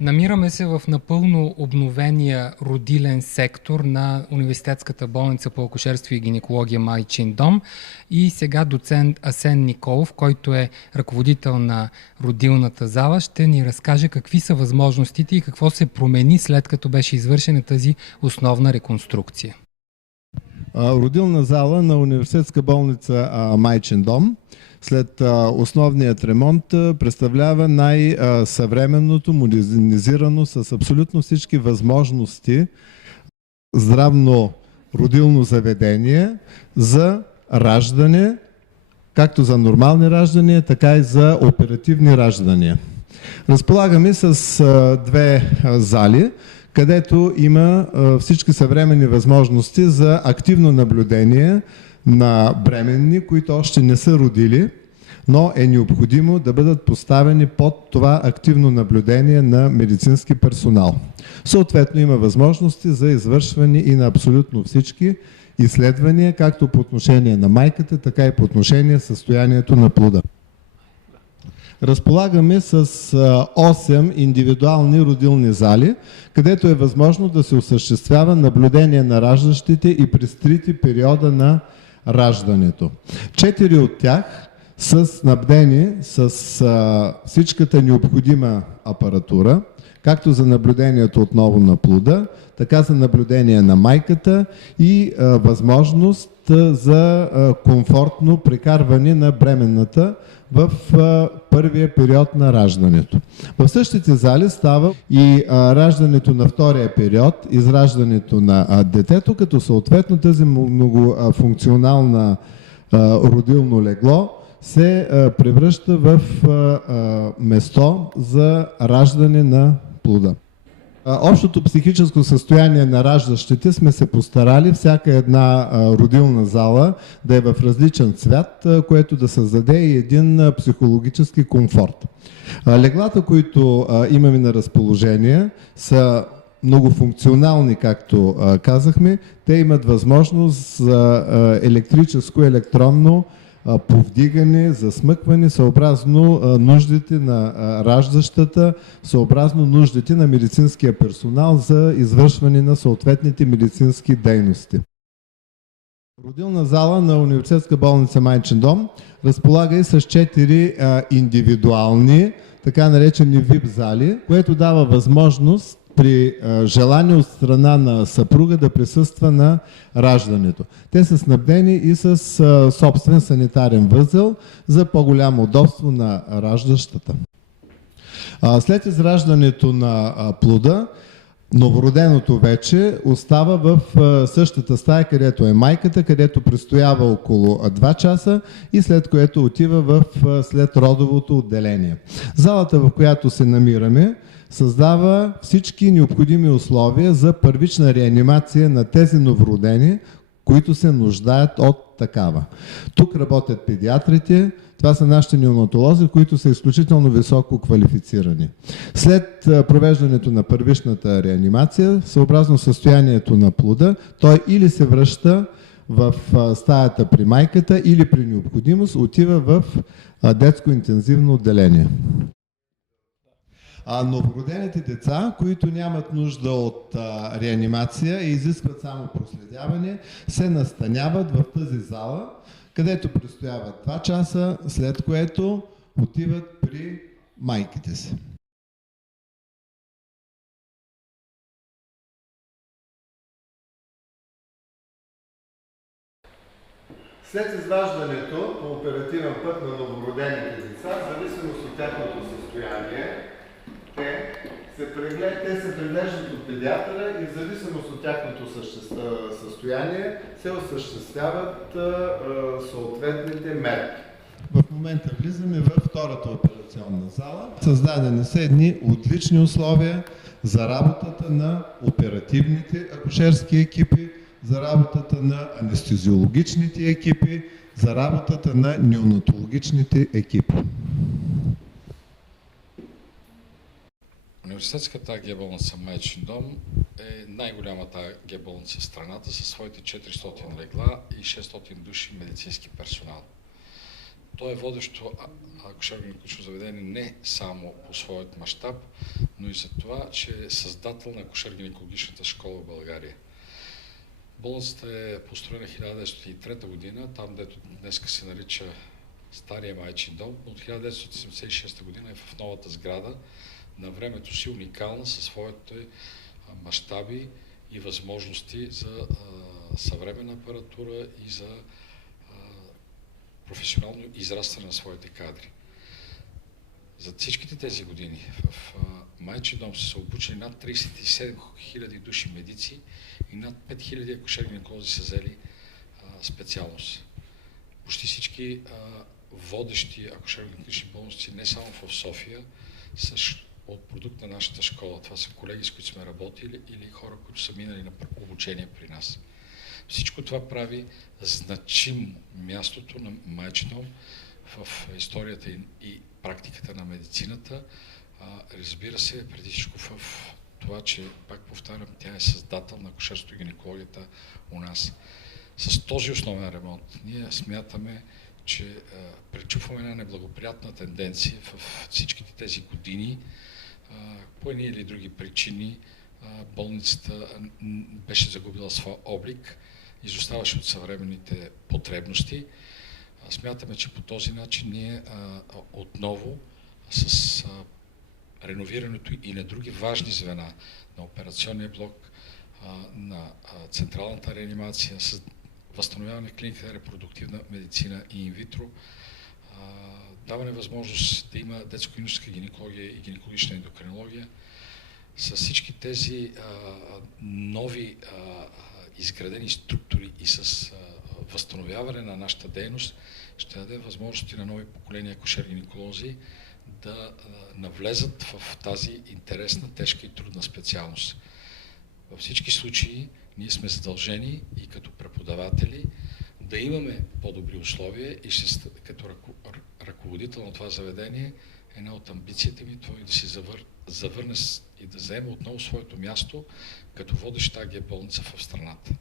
Намираме се в напълно обновения родилен сектор на Университетската болница по акушерство и гинекология Майчин дом и сега доцент Асен Николов, който е ръководител на родилната зала, ще ни разкаже какви са възможностите и какво се промени след като беше извършена тази основна реконструкция. Родилна зала на Университетска болница Майчин дом след основният ремонт представлява най-съвременното, модернизирано с абсолютно всички възможности здравно родилно заведение за раждане, както за нормални раждания, така и за оперативни раждания. Разполагаме с две зали, където има всички съвременни възможности за активно наблюдение на бременни, които още не са родили, но е необходимо да бъдат поставени под това активно наблюдение на медицински персонал. Съответно има възможности за извършване и на абсолютно всички изследвания, както по отношение на майката, така и по отношение състоянието на плода. Разполагаме с 8 индивидуални родилни зали, където е възможно да се осъществява наблюдение на раждащите и през трите периода на раждането. 4 от тях са снабдени с всичката необходима апаратура, както за наблюдението отново на плода, така за наблюдение на майката и възможност за комфортно прекарване на бременната в първия период на раждането. В същите зали става и раждането на втория период, израждането на детето, като съответно тази многофункционална родилно легло се превръща в место за раждане на плода. Общото психическо състояние на раждащите сме се постарали всяка една родилна зала да е в различен цвят, което да създаде и един психологически комфорт. Леглата, които имаме на разположение, са многофункционални, както казахме. Те имат възможност за електрическо, електронно повдигане, засмъкване, съобразно нуждите на раждащата, съобразно нуждите на медицинския персонал за извършване на съответните медицински дейности. Родилна зала на Университетска болница Майчин дом разполага и с 4 индивидуални, така наречени VIP зали, което дава възможност при желание от страна на съпруга да присъства на раждането. Те са снабдени и с собствен санитарен възел за по-голямо удобство на раждащата. След израждането на плода, новороденото вече остава в същата стая, където е майката, където престоява около 2 часа и след което отива в следродовото отделение. Залата, в която се намираме, създава всички необходими условия за първична реанимация на тези новородени, които се нуждаят от такава. Тук работят педиатрите, това са нашите неонатолози, които са изключително високо квалифицирани. След провеждането на първичната реанимация, съобразно състоянието на плода, той или се връща в стаята при майката, или при необходимост отива в детско интензивно отделение. Новородените деца, които нямат нужда от реанимация и изискват само проследяване, се настаняват в тази зала, където престояват 2 часа, след което отиват при майките си. След изваждането по оперативен път на новородените деца, в зависимост от тяхното състояние, те се преглеждат от педиатъра и в зависимост от тяхното състояние се осъществяват съответните мерки. В момента влизаме във втората операционна зала. Създадени са едни отлични условия за работата на оперативните акушерски екипи, за работата на анестезиологичните екипи, за работата на неонатологичните екипи. Университетската АГ болница Майчин дом е най-голямата АГ болница в страната със своите 400 легла и 600 души медицински персонал. То е водещо акушерно-гинекологично заведение не само по своят мащаб, но и за това, че е създател на акушер-гинекологичната школа в България. Болницата е построена 1903 година, там дето днес се нарича Стария майчин дом, но от 1976 година е в новата сграда, на времето си уникална със своите мащаби и възможности за съвременна апаратура и за професионално израстване на своите кадри. За всичките тези години в майчин дом са се обучени над 37 000 души медици и над 5 000 акушер-гинеколози са взели специалност. Почти всички водещи акушер-гинекологични болници, не само в София, са от продукт на нашата школа. Това са колеги, с които сме работили или хора, които са минали на обучение при нас. Всичко това прави значимо мястото на майчин дом в историята и практиката на медицината. Разбира се, преди всичко в това, че, пак повтарям, тя е създател на акушерството и гинекологията у нас. С този основен ремонт ние смятаме, че пречупваме една неблагоприятна тенденция в всичките тези години. По едни или други причини болницата беше загубила своя облик, изоставаше от съвременните потребности. Смятаме, че по този начин ние отново с реновирането и на други важни звена на операционния блок, на централната реанимация, с възстановяване на клиниката на репродуктивна медицина и инвитро, даване възможност да има детско-клиническа гинекология и гинекологична ендокринология. С всички тези нови изградени структури и с възстановяване на нашата дейност ще даде възможности на нови поколения акушер-гинеколози да навлезат в тази интересна, тежка и трудна специалност. Във всички случаи ние сме задължени и като преподаватели да имаме по-добри условия и като ръководител на това заведение една от амбициите ми това е да си завърне и да заеме отново своето място като водеща АГ болница в страната.